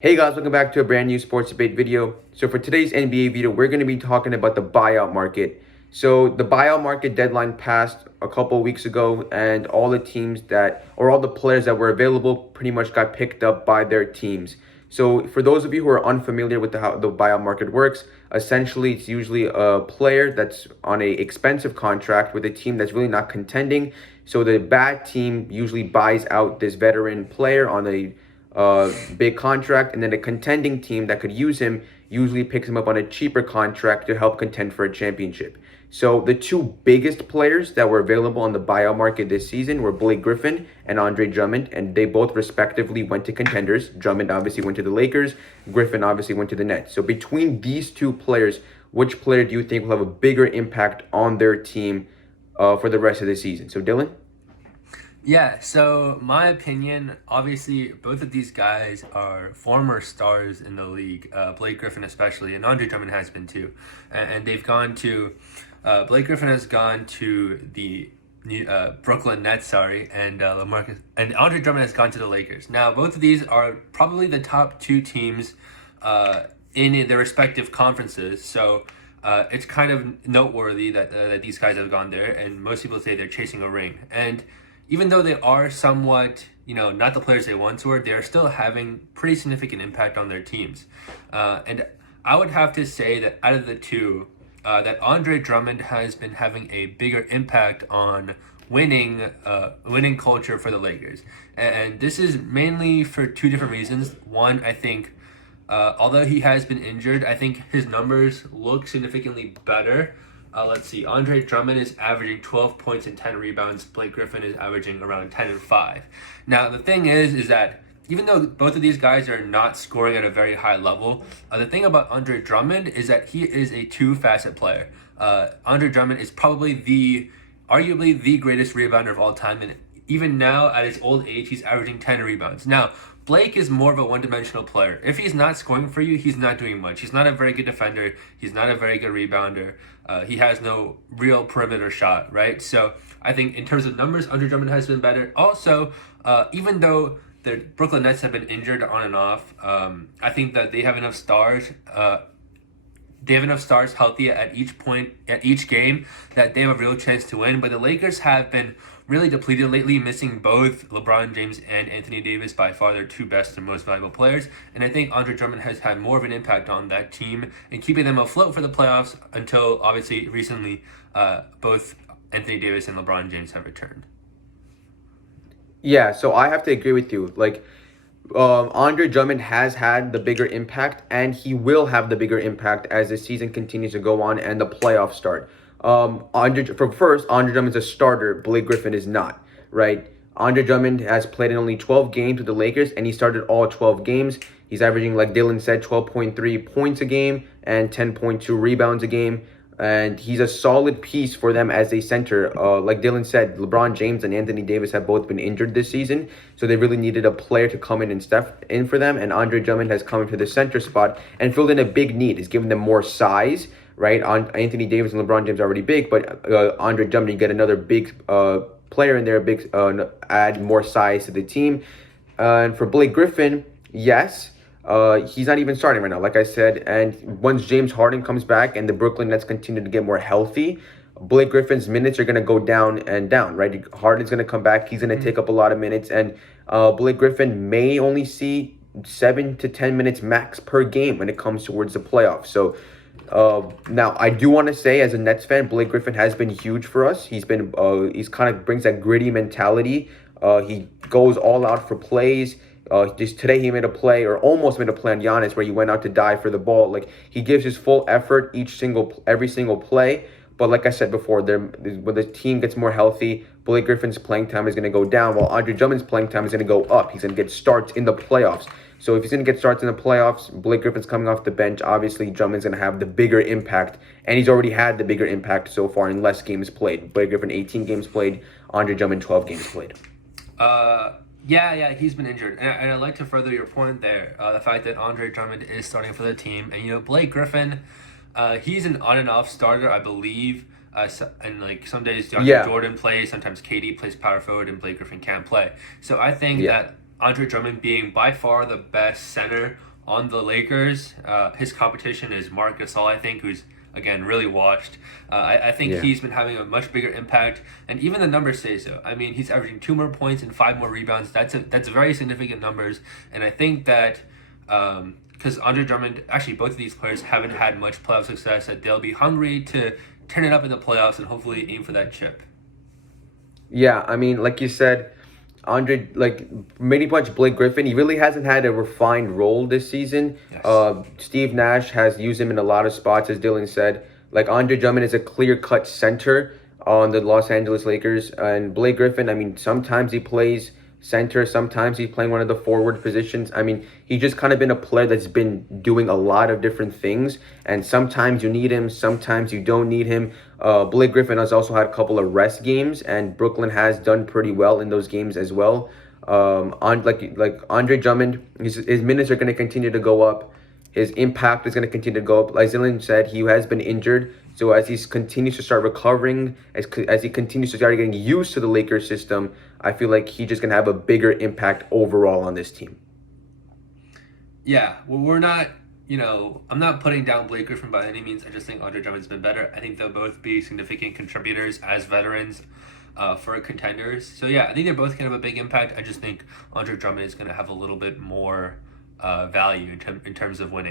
Hey guys, welcome back to a brand new sports debate video. So for today's NBA video, we're going to be talking about the buyout market. So the buyout market deadline passed a couple weeks ago, and all the teams all the players that were available pretty much got picked up by their teams. So for those of you who are unfamiliar with how the buyout market works, essentially it's usually a player that's on a expensive contract with a team that's really not contending. So the bad team usually buys out this veteran player on a big contract, and then a contending team that could use him usually picks him up on a cheaper contract to help contend for a championship. So the two biggest players that were available on the buyout market this season were Blake Griffin and Andre Drummond, and they both respectively went to contenders. Drummond obviously went to the Lakers, Griffin obviously went to the Nets. So between these two players, which player do you think will have a bigger impact on their team for the rest of the season? So Dylan? Yeah, so my opinion, obviously, both of these guys are former stars in the league, Blake Griffin especially, and Andre Drummond has been too. And they've gone to, Blake Griffin has gone to the Brooklyn Nets, and and Andre Drummond has gone to the Lakers. Now, both of these are probably the top two teams in their respective conferences, so it's kind of noteworthy that these guys have gone there, and most people say they're chasing a ring. And even though they are somewhat, not the players they once were, they are still having pretty significant impact on their teams. And I would have to say that out of the two, that Andre Drummond has been having a bigger impact on winning culture for the Lakers. And this is mainly for two different reasons. One, I think, although he has been injured, I think his numbers look significantly better. Let's see. Andre Drummond is averaging 12 points and 10 rebounds. Blake Griffin is averaging around 10 and 5. Now, the thing is that even though both of these guys are not scoring at a very high level, the thing about Andre Drummond is that he is a two-facet player. Andre Drummond is probably arguably the greatest rebounder of all time, and even now at his old age, he's averaging 10 rebounds. Now, Blake is more of a one-dimensional player. If he's not scoring for you, he's not doing much. He's not a very good defender. He's not a very good rebounder. He has no real perimeter shot, right? So I think in terms of numbers, Andre Drummond has been better. Also, even though the Brooklyn Nets have been injured on and off, I think that they have enough stars. They have enough stars healthy at each game that they have a real chance to win. But the Lakers have been really depleted lately, missing both LeBron James and Anthony Davis, by far their two best and most valuable players. And I think Andre Drummond has had more of an impact on that team and keeping them afloat for the playoffs until obviously recently both Anthony Davis and LeBron James have returned. Yeah, so I have to agree with you. Andre Drummond has had the bigger impact, and he will have the bigger impact as the season continues to go on and the playoffs start. Andre Drummond's a starter. Blake Griffin is not, right? Andre Drummond has played in only 12 games with the Lakers, and he started all 12 games. He's averaging, like Dylan said, 12.3 points a game and 10.2 rebounds a game. And he's a solid piece for them as a center. Like Dylan said, LeBron James and Anthony Davis have both been injured this season, so they really needed a player to come in and step in for them. And Andre Drummond has come into the center spot and filled in a big need. He's given them more size, right? Anthony Davis and LeBron James are already big, but Andre Drummond, you get another big player in there, add more size to the team. And for Blake Griffin, yes. He's not even starting right now, like I said. And once James Harden comes back and the Brooklyn Nets continue to get more healthy, Blake Griffin's minutes are going to go down and down, right? Harden's going to come back. He's going to take up a lot of minutes. And Blake Griffin may only see 7 to 10 minutes max per game when it comes towards the playoffs. So now I do want to say, as a Nets fan, Blake Griffin has been huge for us. He's kind of brings that gritty mentality. He goes all out for plays. Just today he made a play, or almost made a play on Giannis, where he went out to die for the ball. Like, he gives his full effort every single play. But like I said before, when the team gets more healthy, Blake Griffin's playing time is going to go down, while Andre Drummond's playing time is going to go up. He's going to get starts in the playoffs. So if he's going to get starts in the playoffs, Blake Griffin's coming off the bench. Obviously, Drummond's going to have the bigger impact, and he's already had the bigger impact so far in less games played. Blake Griffin 18 games played, Andre Drummond 12 games played. Yeah, he's been injured. And I'd like to further your point there, the fact that Andre Drummond is starting for the team. And, Blake Griffin, he's an on and off starter, I believe. And, like, some days Jordan plays, sometimes KD plays power forward, and Blake Griffin can't play. So I think that Andre Drummond being by far the best center on the Lakers, his competition is Marc Gasol, I think, who's again really washed. I think Yeah. he's been having a much bigger impact, and even the numbers say so. I mean, he's averaging 2 more points and 5 more rebounds. That's very significant numbers, and I think that because Andre Drummond, actually both of these players haven't had much playoff success, that they'll be hungry to turn it up in the playoffs and hopefully aim for that chip. Yeah, I mean, like you said, Andre, like pretty much Blake Griffin, he really hasn't had a refined role this season. Yes. Steve Nash has used him in a lot of spots, as Dylan said. Like Andre Drummond is a clear-cut center on the Los Angeles Lakers, and Blake Griffin, I mean, sometimes he plays center, sometimes he's playing one of the forward positions. I mean, he's just kind of been a player that's been doing a lot of different things, and sometimes you need him, sometimes you don't need him. Blake Griffin has also had a couple of rest games, and Brooklyn has done pretty well in those games as well. On like Andre Drummond, his minutes are going to continue to go up. His impact is going to continue to go up. Like Zillian said, he has been injured. So as he continues to start recovering, as he continues to start getting used to the Lakers system, I feel like he's just going to have a bigger impact overall on this team. Yeah, well, we're not, I'm not putting down Blake Griffin by any means. I just think Andre Drummond's been better. I think they'll both be significant contributors as veterans for contenders. So, yeah, I think they're both going to have a big impact. I just think Andre Drummond is going to have a little bit more value in terms of winning.